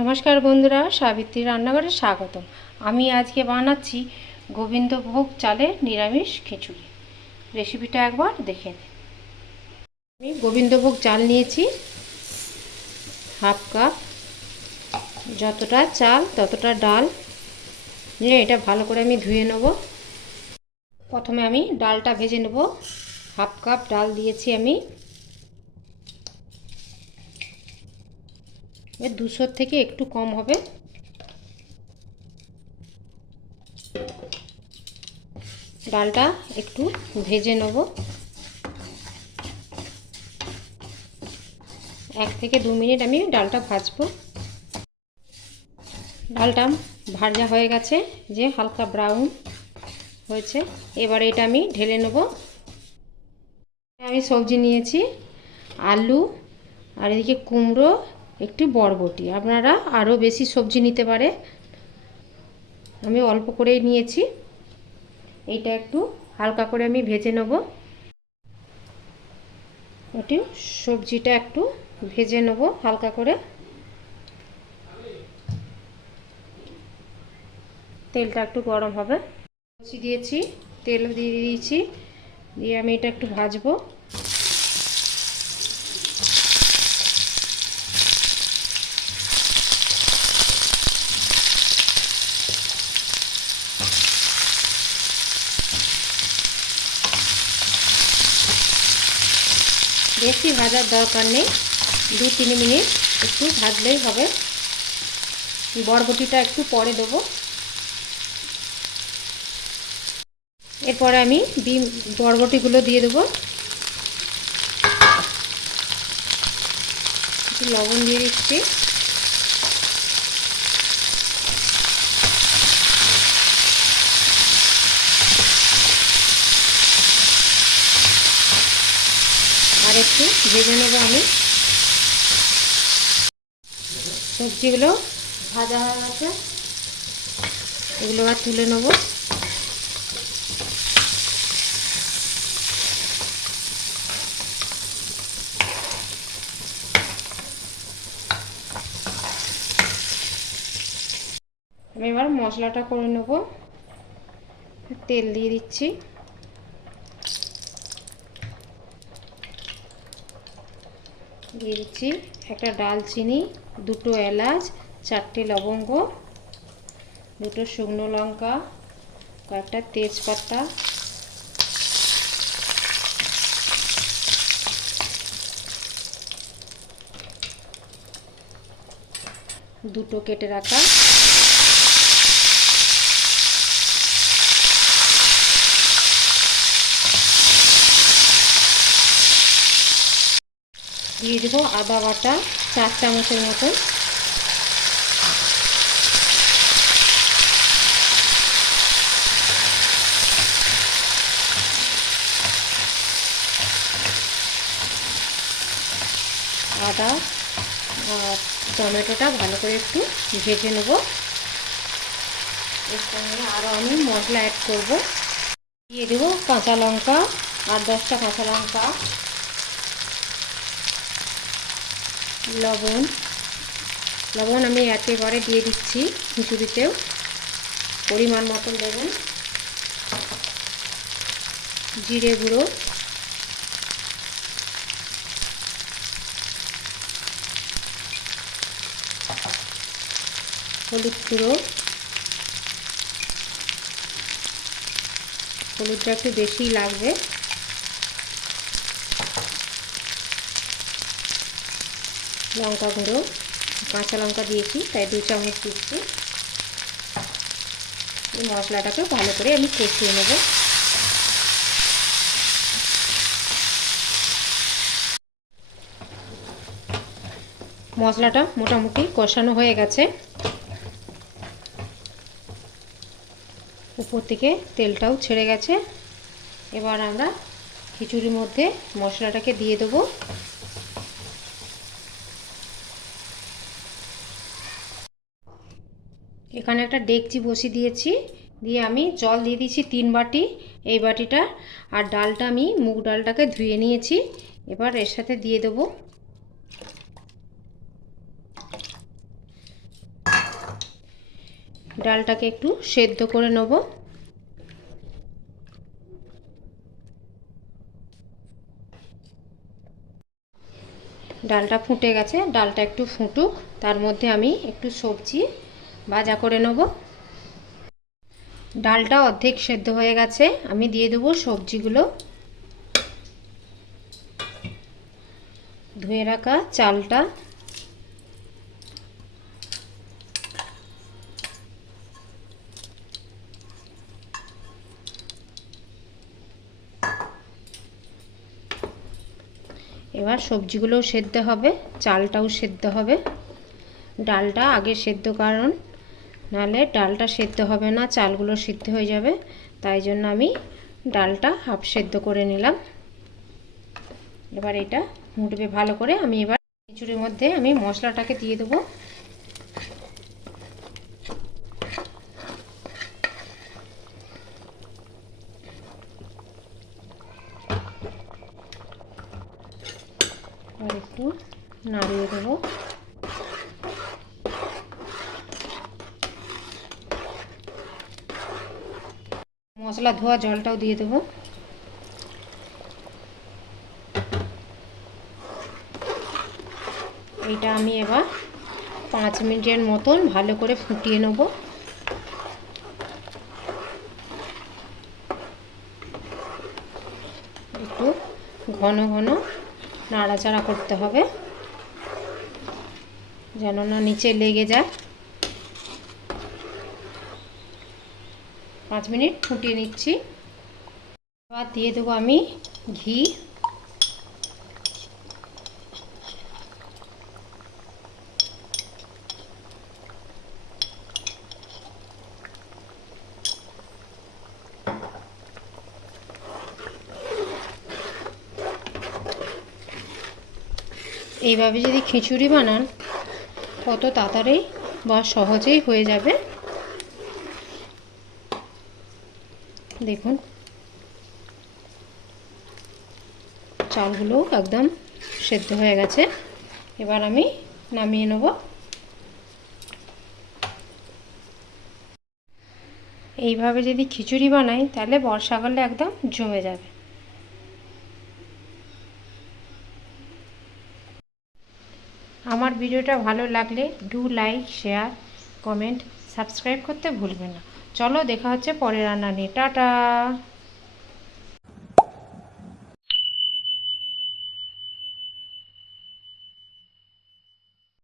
নমস্কার বন্ধুরা, সাবিত্রী রান্নাঘরে স্বাগতম। আমি আজকে বানাচ্ছি গোবিন্দভোগ চালের নিরামিষ খিচুড়ি। রেসিপিটা একবার দেখে নিন। আমি গোবিন্দভোগ চাল নিয়েছি হাফ কাপ। যতটা চাল ততটা ডাল নিয়ে এটা ভালো করে আমি ধুয়ে নেব। প্রথমে আমি ডালটা ভেজে নেব। হাফ কাপ ডাল দিয়েছি আমি। 200 থেকে একটু কম হবে। ডালটা একটু ভেজে নেব। 1 থেকে 2 মিনিট আমি ডালটা ভাজবো। ডালটা ভাজা হয়ে গেছে, যে হালকা ব্রাউন হয়েছে। এবারে এটা আমি ঢেলে নেব। আমি সবজি নিয়েছি আলু, আর এদিকে কুমড়ো, একটু বরবটি। আপনারা আরও বেশি সবজি নিতে পারে, আমি অল্প করেই নিয়েছি। এইটা একটু হালকা করে আমি ভেজে নেব। ওটি সবজিটা একটু ভেজে নেব হালকা করে। তেলটা একটু গরম হবে, দিয়েছি, তেলও দিয়ে দিয়েছি। দিয়ে আমি এটা একটু ভাজবো। বেশি ভাজার দরকার নেই, 2-3 মিনিট একটু ভাজলেই হবে। বরবটিটা একটু পরে দেবো। এরপরে আমি বরবটিগুলো দিয়ে দেবো। একটু লবণ দিয়ে দিচ্ছি। আর একটু ভেজে নেবো আমি। সবজিগুলো ভাজা হয়ে গেছে, এগুলো আবার তুলে নেবো। আমি এবার মশলাটা করে নেব। তেল দিয়ে দিচ্ছি। দিয়ে দিচ্ছি একটা ডালচিনি, 2টো এলাচ, 4টে লবঙ্গ, 2টো শুকনো লঙ্কা, কয়েকটা তেজপাতা, দুটো কেটে রাখা দিয়ে দেবো। আদা বাটা 4 চামচের মতন। আদা আর টমেটোটা ভালো করে একটু ভেজে নেব। এর সঙ্গে আরও আমি মশলা অ্যাড করব। দিয়ে দেবো কাঁচা লঙ্কা, আর 10টা কাঁচা লঙ্কা, লবণ। লবণ আমি একেবারে দিয়ে দিচ্ছি খিচুড়িতেও, পরিমাণ মতন দেবেন। জিরে গুঁড়ো, হলুদ গুঁড়ো, হলুদটা একটু বেশিই লাগবে। লঙ্কা গুঁড়ো, কাঁচা লঙ্কা দিয়েছি তাই 2 চামচ দিচ্ছি। এই মশলাটাকে ভালো করে আমি কষিয়ে নেব। মশলাটা মোটামুটি কষানো হয়ে গেছে। উপর থেকে তেলটাও ছেড়ে গেছে। এবার আমরা খিচুড়ির মধ্যে মশলাটাকে দিয়ে দেবো। এখানে একটা ডেকচি বসিয়ে দিয়েছি, দিয়ে আমি জল দিয়ে দিয়েছি 3 বাটি। এই বাটিটা, আর ডালটা আমি মুগ ডালটাকে ধুয়ে নিয়েছি। এবার এর সাথে দিয়ে দেবো। ডালটাকে একটু সেদ্ধ করে নেব। ডালটা ফুটে গেছে, ডালটা একটু ফুটুক, তার মধ্যে আমি একটু সবজি ভাজা করে নেব। ডালটা অর্ধেক সেদ্ধ হয়ে গেছে, আমি দিয়ে দেবো সবজিগুলো। ধুয়ে রাখা চালটা, এবার সবজিগুলোও সেদ্ধ হবে, চালটাও সেদ্ধ হবে। ডালটা আগে সেদ্ধ, কারণ নাহলে ডালটা সেদ্ধ হবে না, চালগুলো সিদ্ধ হয়ে যাবে। তাই জন্য আমি ডালটা হাফ সেদ্ধ করে নিলাম। এবার এটা ফুটবে ভালো করে। আমি এবার খিচুড়ির মধ্যে আমি মশলাটাকে দিয়ে দেবো। আর একটু নাড়িয়ে দেবো। মশলা ধোয়া জলটাও দিয়ে দেবো। এইটা আমি এবার 5 মিনিটের মতন ভালো করে ফুটিয়ে নেব। একটু ঘন ঘন নাড়াচাড়া করতে হবে যেন না নিচে লেগে যায়। 5 মিনিট ফুটিয়ে নিচ্ছি। এবার দিয়ে দেবো আমি ঘি। এইভাবে যদি খিচুড়ি বানান কত তাড়াতাড়ি বা সহজেই হয়ে যাবে। দেখুন চালগুলো একদম সেদ্ধ হয়ে গেছে। এবার আমি নামিয়ে নেব। এইভাবে যদি খিচুড়ি বানাই তাহলে বর্ষাকালে একদম জমে যাবে। আমার ভিডিওটা ভালো লাগলে do like, share, comment, subscribe করতে ভুলবেন না। চলো দেখা হচ্ছে পরের রান্না নিয়ে। টাটা।